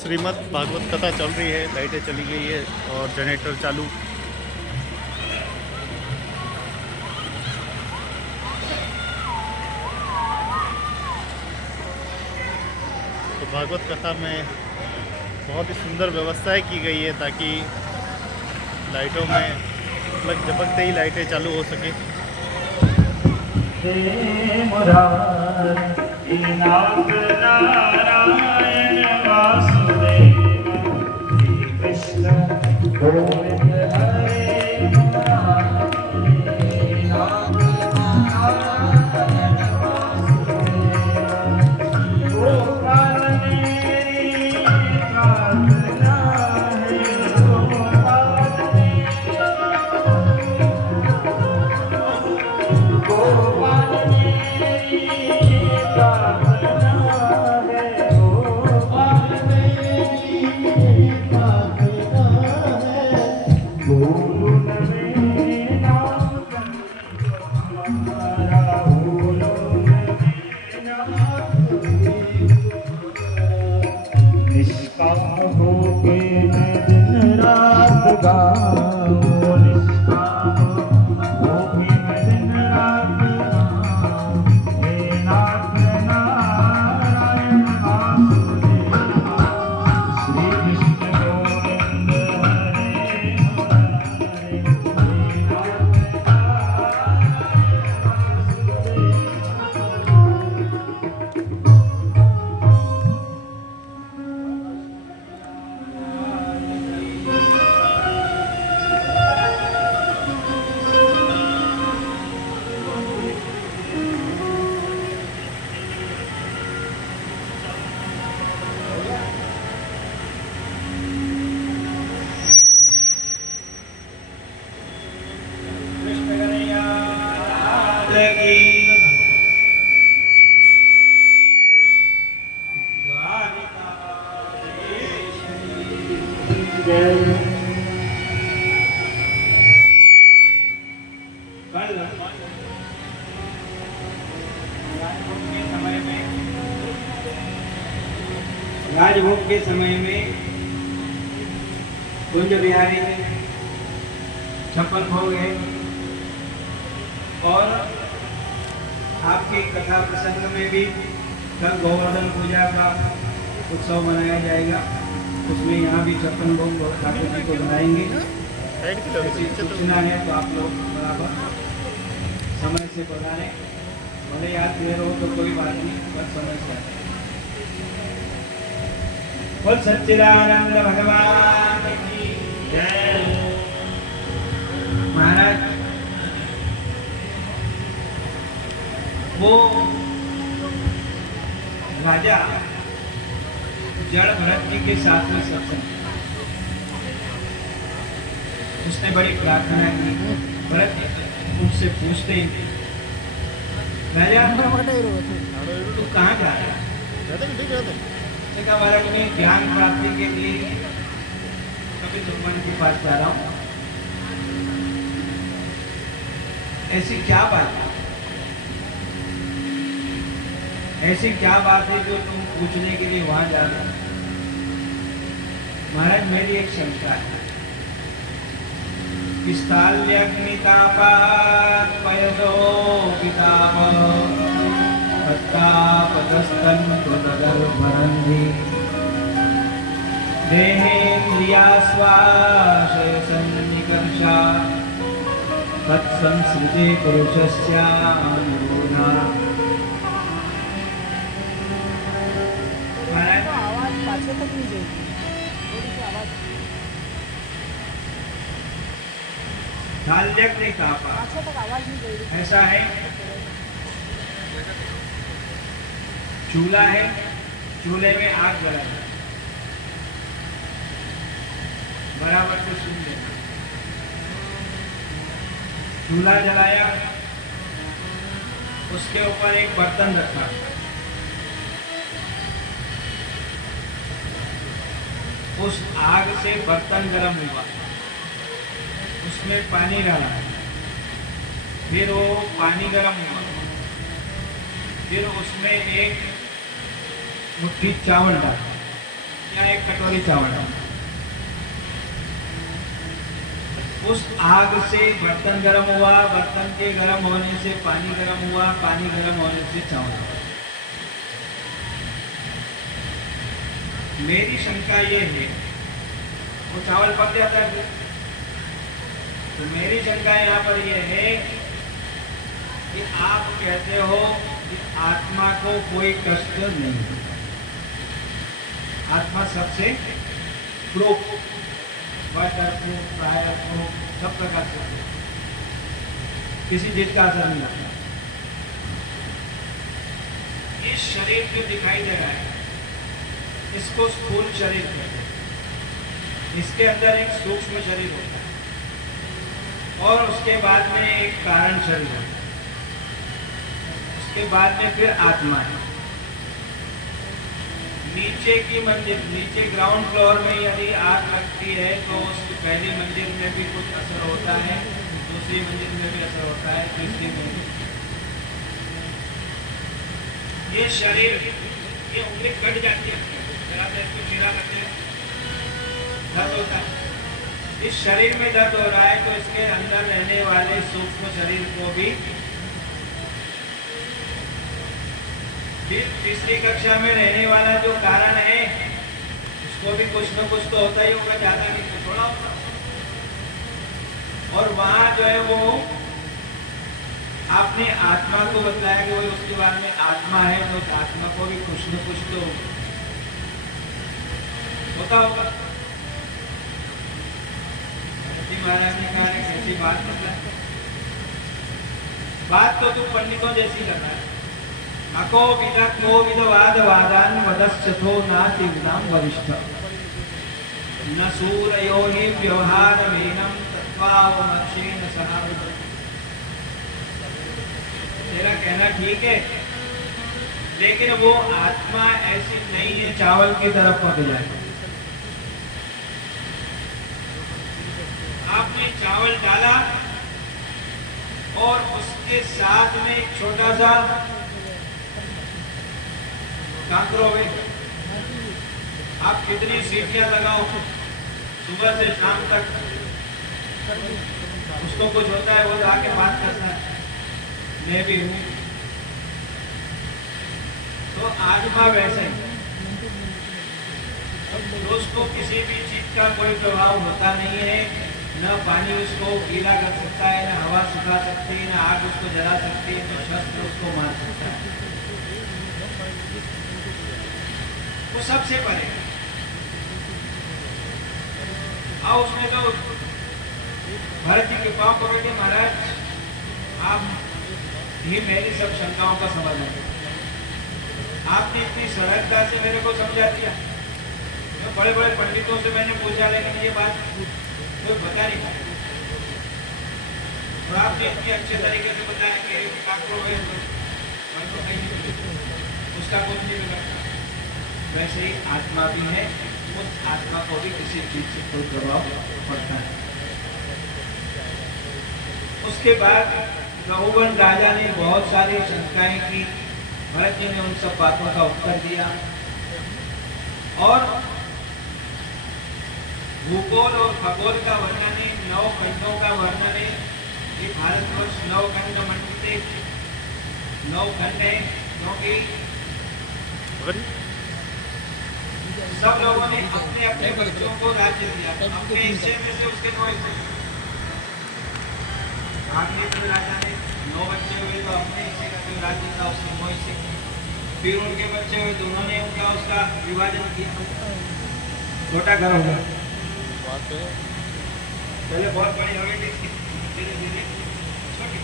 श्रीमद् भागवत कथा चल रही है, लाइटें चली गई है और जनरेटर चालू। तो भागवत कथा में बहुत ही सुंदर व्यवस्थाएं की गई है ताकि लाइटों में मतलब झपकते ही लाइटें चालू हो सके। हे मुरारी नाथ नारायण वासुदेव श्री कृष्ण गोविंद हरे मुरारी नाथ नारायण वासुदेव गोपाल मेरी प्रार्थना है गोपाल राजभोग के समय में कुंज बिहारी छप्पन भोग है और आपकी कथा प्रसंग में भी कल गोवर्धन पूजा का उत्सव मनाया जाएगा। उसमें यहाँ भी छप्पन भोग ठाकुर जी को बनाएंगे। ऐसी सूचना है तो आप लोग बराबर समय से बताएं। भले याद देर हो तो कोई बात नहीं, बस समय से आए। बोल सच्चिदानंद भगवान की जय। महाराज वो राजा जड़ भरत जी के साथ में सत्संग, उसने बड़ी प्रार्थना की। भरत उनसे पूछते राजा तू कहाँ जा रहा है? महाराज में ज्ञान प्राप्ति के लिए कभी भगवान के पास जा रहा हूँ। ऐसी क्या बात है, ऐसी क्या बात है जो तुम पूछने के लिए वहां जा रहे हो? महाराज मेरी एक शंका है। स्थाल्यग्नितापात् पयसो पिताप पदस्तन कृतदर्भरन्धि देहेन्द्रियास्वाशय सन्निकर्षा तत्संसृते पुरुषस्यानुगुणा। आवाज पाछे तक नहीं जाएगी, थोड़ी सी आवाज शाल्यग्नि तापा पाछे तक आवाज नहीं जाएगी। ऐसा है, चूल्हा है, चूल्हे में आग जला है, बराबर से सुन लेना। चूल्हा जलाया, उसके ऊपर एक बर्तन रखा, उस आग से बर्तन गर्म हुआ, उसमें पानी डाला, फिर वो पानी गर्म हुआ, फिर उसमें एक मुट्ठी चावल डाला, या 1 कटोरी चावल डालो। उस आग से बर्तन गर्म हुआ, बर्तन के गर्म होने से पानी गर्म हुआ, पानी गर्म होने से चावल हुआ। मेरी शंका ये है, वो चावल पक जाता है फिर। तो मेरी शंका यहाँ पर ये है कि आप कहते हो कि आत्मा को कोई कष्ट नहीं है, आत्मा सबसे प्रूफ, वाटरप्रूफ, फायरप्रूफ, सब प्रकार से किसी चीज का असर नहीं आता। इस शरीर जो दिखाई दे रहा है इसको स्थूल शरीर कहते हैं। इसके अंदर एक सूक्ष्म शरीर होता है और उसके बाद में एक कारण शरीर होता है, उसके बाद में फिर आत्मा है। नीचे की मंजिल, नीचे ग्राउंड फ्लोर में यदि आग लगती है तो उसकी पहली मंजिल में भी कुछ असर होता है, दूसरी मंजिल में भी असर होता है, तीसरी में भी। ये शरीर, ये उंगली कट जाती है, जरा सा इसको चीरा करते हैं, दर्द होता है। इस शरीर में दर्द हो रहा है तो इसके अंदर रहने वाले सूक्ष्म शरीर को भी, फिर तीसरी कक्षा में रहने वाला जो कारण है उसको भी कुछ न कुछ तो होता ही होगा, ज्यादा नहीं तो थोड़ा होगा। और वहां जो है वो आपने आत्मा को बताया कि वो उसके बाद में आत्मा है, तो उस आत्मा को भी कुछ न कुछ तो होता होगा। महाराज ने कहा कैसी बात मतलब, बात तो तू पंडितों जैसी कर रहा है। नको विद को विदवाद वादान वदश्चथो नातिनाम वरिष्ठ न सूरयो हि व्यवहार मेनम तत्वावमक्षेन सह। तेरा कहना ठीक है, लेकिन वो आत्मा ऐसी नहीं है चावल की तरफ पक जाए। आपने चावल डाला और उसके साथ में एक छोटा सा कांकरोवे, आप कितनी सीटियां लगाओ सुबह से शाम तक, उसको कुछ होता है, वो आके बात करता है मैं भी हूं। तो आत्मा वैसे ही, उसको किसी भी चीज का कोई प्रभाव होता नहीं है, न पानी उसको गीला कर सकता है, न हवा सुखा सकती है, न आग उसको जला सकती है, न शस्त्र उसको मार सकता है। वो सबसे परे। आओ उसमें तो भरत जी के पांव पकड़ के, महाराज आप ही मेरी सब शंकाओं का समाधान करें। आपने इतनी सरलता से मेरे को समझा दिया। तो बड़े बड़े पंडितों से मैंने पूछा, लेकिन ये बात कोई बता नहीं पाया। और आपने इतने अच्छे तरीके से बताया कि उसका कुछ नहीं बिगड़ता। वैसे ही आत्मा भी है, उस आत्मा को भी किसी चीज से कोई प्रभाव पड़ता है। उसके बाद रघुवन राजा ने बहुत सारी शंकाएं की, भरत जी ने उन सब बातों का उत्तर दिया। और भूगोल और खगोल का वर्णन है, 9 खंडों का वर्णन है। ये भारतवर्ष 9 खंड मंडित 9 खंड है, क्योंकि सब लोगों ने अपने अपने बच्चों को राज्य दिया, अपने हिस्से में से उसके 9 हिस्से। भागीरथ राजा ने 9 बच्चे हुए तो अपने हिस्से का जो राज्य था उसके 9 हिस्से। फिर उनके बच्चे हुए तो उन्होंने उनका उसका विभाजन किया, छोटा घर होगा। पहले बहुत बड़ी हवेली थी, धीरे धीरे छोटी।